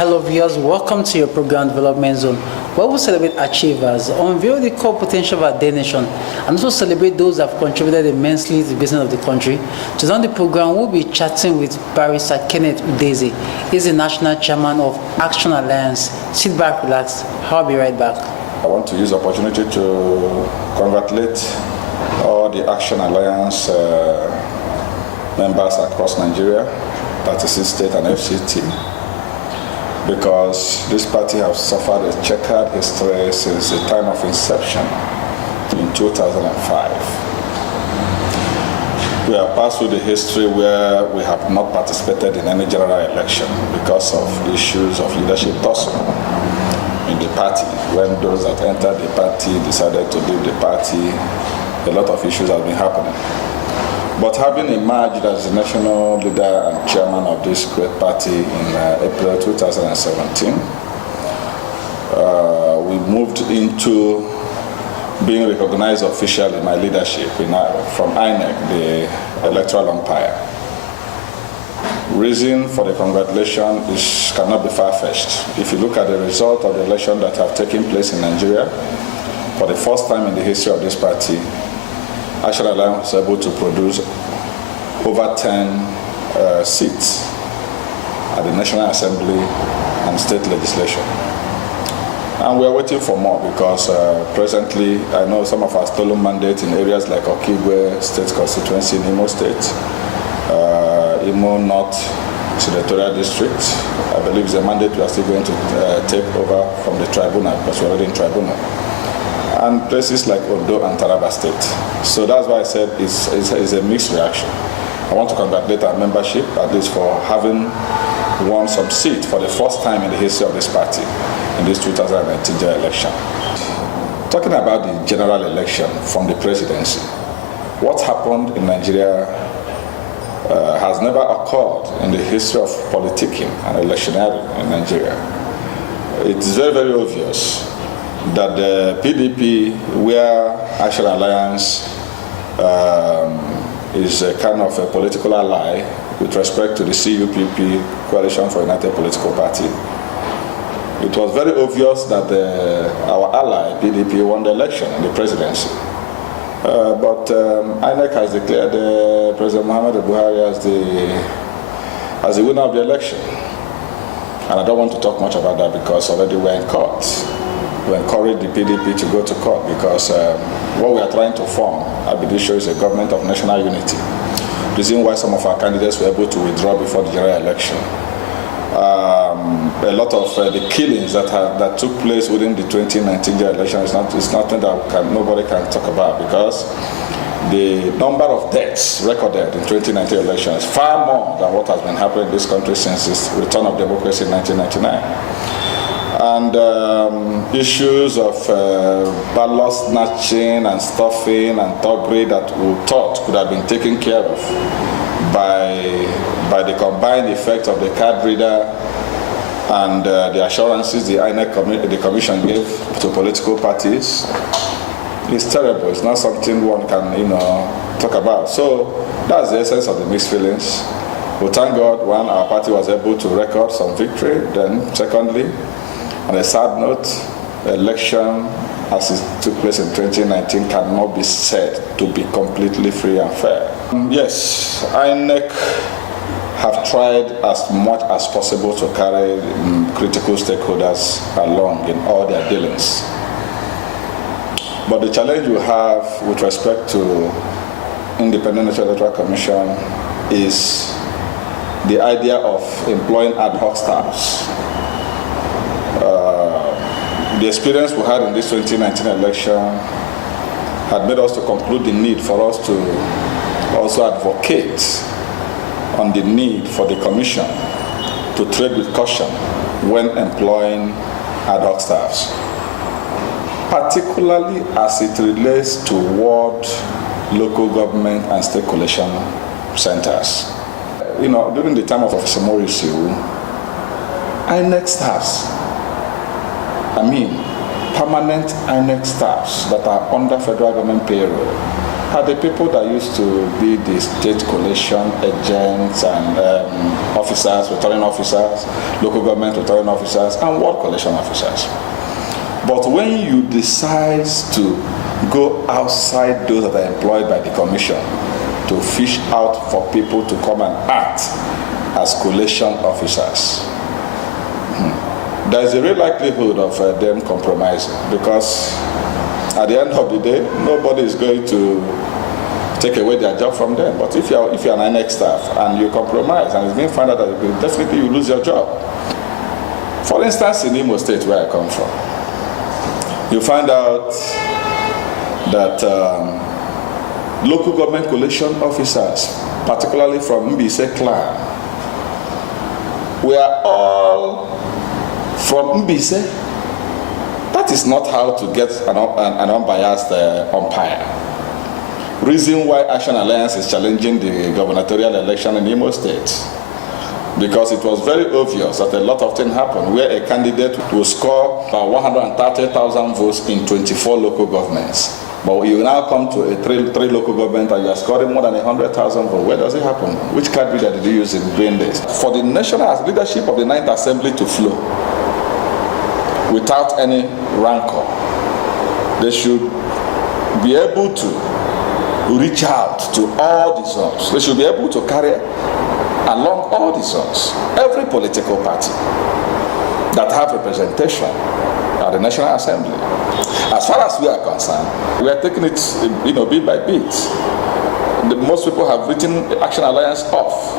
Hello viewers, welcome to your program Development Zone, where we celebrate achievers, unveil the core potential of our dear nation, and also celebrate those that have contributed immensely to the business of the country. Today on the program, we'll be chatting with Barrister Kenneth Udeze. He's the National Chairman of Action Alliance. Sit back, relax. I'll be right back. I want to use the opportunity to congratulate all the Action Alliance members across Nigeria, 36 state and FCT, because this party has suffered a checkered history since the time of inception in 2005. We have passed through the history where we have not participated in any general election because of issues of leadership tussle in the party. When those that entered the party decided to leave the party, a lot of issues have been happening. But having emerged as the national leader and chairman of this great party in April 2017, we moved into being recognized officially in my leadership from INEC, the electoral umpire. Reason for the congratulation cannot be far-fetched. If you look at the result of the election that have taken place in Nigeria, for the first time in the history of this party, Action Alliance was able to produce over 10 seats at the National Assembly and state legislation. And we are waiting for more because presently I know some of our stolen mandates in areas like Okigwe State Constituency in Imo State, Imo North Senatorial District. I believe it's a mandate we are still going to take over from the tribunal because we're already in tribunal. And places like Ondo and Taraba State. So that's why I said it's a mixed reaction. I want to congratulate our membership, at least for having won some seat for the first time in the history of this party in this 2019 general election. Talking about the general election from the presidency, what happened in Nigeria has never occurred in the history of politicking and electioneering in Nigeria. It's very, very obvious that the PDP, where Action Alliance is a kind of a political ally with respect to the CUPP, Coalition for United Political Party, it was very obvious that our ally, PDP, won the election in the presidency. But INEC has declared President Muhammadu Buhari as the winner of the election. And I don't want to talk much about that because already we're in court. We encourage the PDP to go to court because what we are trying to form, I believe, shows a government of national unity. The reason why some of our candidates were able to withdraw before the general election. A lot of the killings that took place within the 2019 general election is nothing that nobody can talk about because the number of deaths recorded in 2019 elections is far more than what has been happening in this country since its return of democracy in 1999. And issues of ballot snatching and stuffing and thuggery that we thought could have been taken care of by the combined effect of the card reader and the assurances the INEC the Commission gave to political parties is terrible. It's not something one can talk about. So that's the essence of the mixed feelings. Well, thank God, one, our party was able to record some victory. Then, secondly, on a sad note, the election as it took place in 2019 cannot be said to be completely free and fair. Yes, INEC have tried as much as possible to carry critical stakeholders along in all their dealings. But the challenge we have with respect to Independent National Electoral Commission is the idea of employing ad hoc staffs. The experience we had in this 2019 election had made us to conclude the need for us to also advocate on the need for the Commission to tread with caution when employing ad hoc staffs, particularly as it relates to ward, local government and state collation centers. During the time of Officer Morrissey, INEC staffs, permanent INEC staffs that are under federal government payroll are the people that used to be the state collation agents and officers, returning officers, local government returning officers, and ward collection officers. But when you decide to go outside those that are employed by the commission to fish out for people to come and act as collation officers, there is a real likelihood of them compromising, because at the end of the day, nobody is going to take away their job from them. But if you're an INEC staff and you compromise and it's being found out that definitely you lose your job. For instance, in Imo State, where I come from, you find out that local government collation officers, particularly from Mbise clan, we are all from Mbise. That is not how to get an unbiased umpire. Reason why Action Alliance is challenging the gubernatorial election in Imo State, because it was very obvious that a lot of things happened where a candidate will score about 130,000 votes in 24 local governments. But you now come to a three local government and you are scoring more than 100,000 votes. Where does it happen? Which card reader did you use in doing this? For the national leadership of the 9th Assembly to flow without any rancor, they should be able to reach out to all the zones. They should be able to carry along all the zones. Every political party that have representation at the National Assembly. As far as we are concerned, we are taking it, bit by bit. Most people have written Action Alliance off.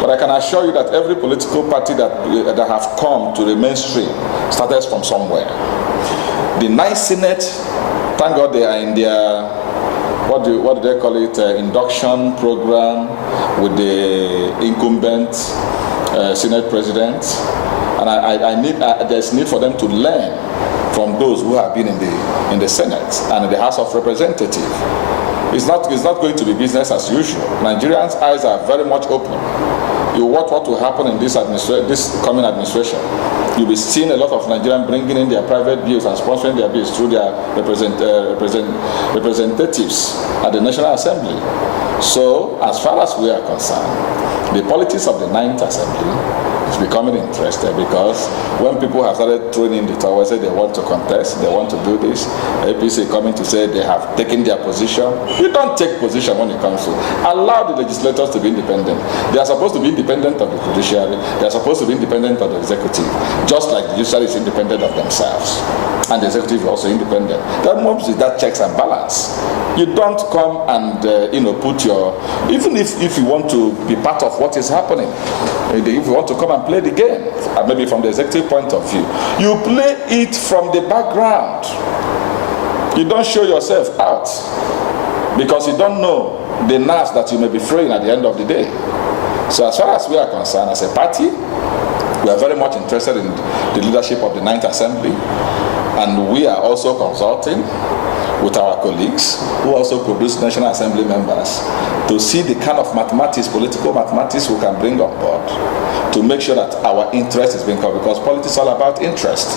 But I can assure you that every political party that have come to the mainstream started from somewhere. The 9th Senate, thank God they are in their, what do they call it, induction program with the incumbent Senate president. And there's need for them to learn from those who have been in the Senate and in the House of Representatives. It's not going to be business as usual. Nigerians' eyes are very much open. You watch what will happen in this coming administration. You'll be seeing a lot of Nigerians bringing in their private bills and sponsoring their bills through their representatives at the National Assembly. So, as far as we are concerned, the politics of the 9th Assembly is becoming interesting, because when people have started throwing in the towel, say they want to contest, they want to do this, APC coming to say they have taken their position. You don't take position when it comes to allow the legislators to be independent. They are supposed to be independent of the judiciary. They are supposed to be independent of the executive, just like the judiciary is independent of themselves, and the executive is also independent. That moves with that checks and balance. You don't come and put your, even if you want to be part of what is happening, if you want to come and play the game, maybe from the executive point of view, you play it from the background. You don't show yourself out, because you don't know the nerves that you may be throwing at the end of the day. So as far as we are concerned, as a party, we are very much interested in the leadership of the 9th Assembly, and we are also consulting with our colleagues who also produce National Assembly members to see the kind of mathematics, political mathematics we can bring on board to make sure that our interest is being covered, because politics is all about interest.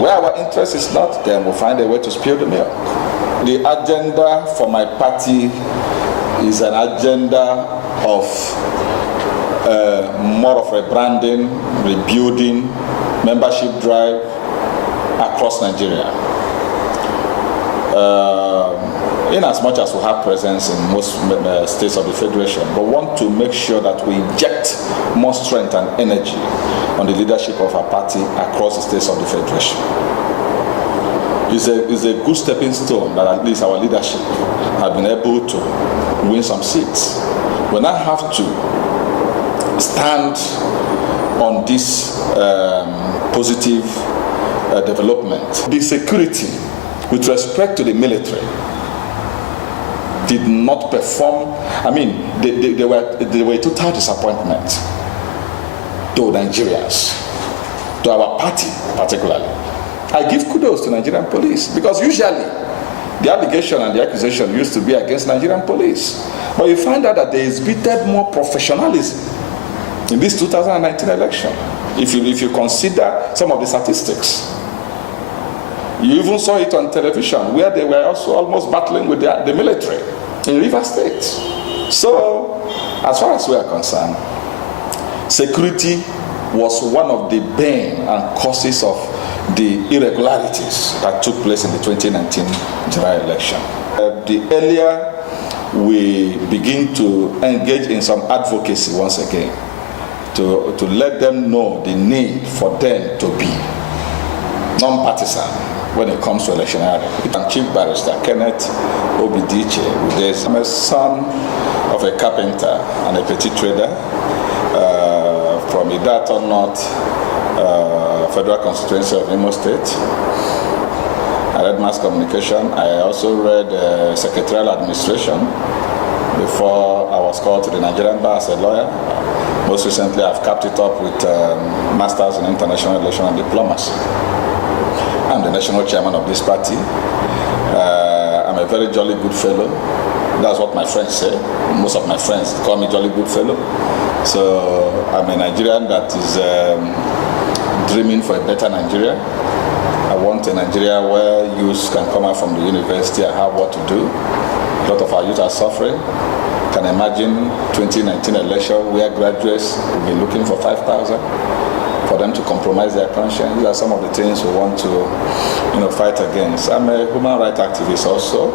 Where our interest is not, then we'll find a way to spill the milk. The agenda for my party is an agenda of more of a branding, rebuilding, membership drive across Nigeria. In as much as we have presence in most states of the Federation, but want to make sure that we inject more strength and energy on the leadership of our party across the states of the Federation. It's a good stepping stone that at least our leadership have been able to win some seats. We now have to stand on this positive development. The security with respect to the military did not perform. I mean, they were a total disappointment to Nigerians, to our party particularly. I give kudos to Nigerian police, because usually the allegation and the accusation used to be against Nigerian police. But you find out that they exhibited more professionalism in this 2019 election, if you consider some of the statistics. You even saw it on television where they were also almost battling with the military in Rivers State. So, as far as we are concerned, security was one of the bane and causes of the irregularities that took place in the 2019 general election. The earlier we begin to engage in some advocacy once again, to let them know the need for them to be non-partisan when it comes to electioneering. I'm Chief Barrister Kenneth Obidiche Udeze. I'm a son of a carpenter and a petit trader from Idato North Federal Constituency of Imo State. I read mass communication. I also read secretarial administration before I was called to the Nigerian bar as a lawyer. Most recently, I've capped it up with Masters in International Relations and Diplomacy. I'm the national chairman of this party. I'm a very jolly good fellow. That's what my friends say. Most of my friends call me jolly good fellow. So I'm a Nigerian that is dreaming for a better Nigeria. I want a Nigeria where youths can come out from the university and have what to do. A lot of our youth are suffering. Can imagine 2019 election where graduates will be looking for 5,000 for them to compromise their conscience. These are some of the things we want to, fight against. I'm a human rights activist also.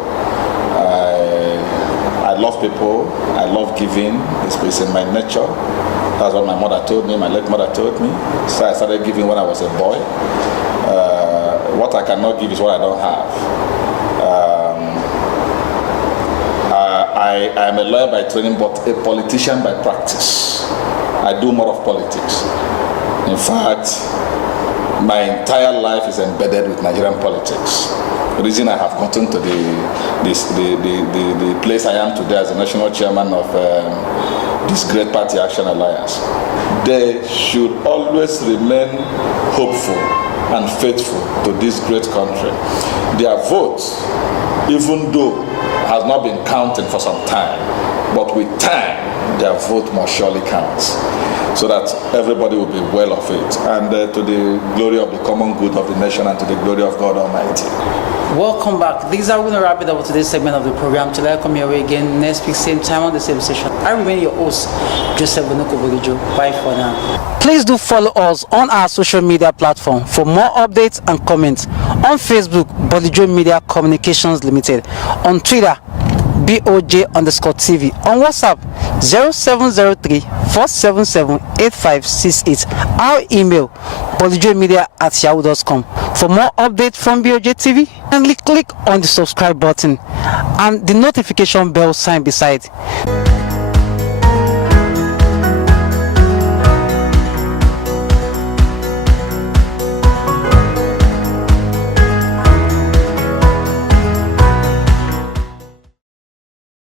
I love people. I love giving. It's in my nature. That's what my mother told me. My late mother told me. So I started giving when I was a boy. What I cannot give is what I don't have. I am a lawyer by training, but a politician by practice. I do more of politics. In fact, my entire life is embedded with Nigerian politics. The reason I have gotten to the place I am today as the national chairman of this great party, Action Alliance, they should always remain hopeful and faithful to this great country. Their votes, even though has not been counting for some time, but with time, their vote must surely count, so that everybody will be well of it, and to the glory of the common good of the nation and to the glory of God Almighty. Welcome back. These are going to wrap it up with today's segment of the program. Till I come your way again next week, same time on the same station. I remain your host, Joseph Bonuko Bolijo. Bye for now. Please do follow us on our social media platform for more updates and comments. On Facebook, Bolijo Media Communications Limited. On Twitter, BOJ_TV. On WhatsApp, 0703-477-8568. Our email, bolijomedia@yahoo.com. For more updates from BOJ TV, kindly click on the subscribe button and the notification bell sign beside.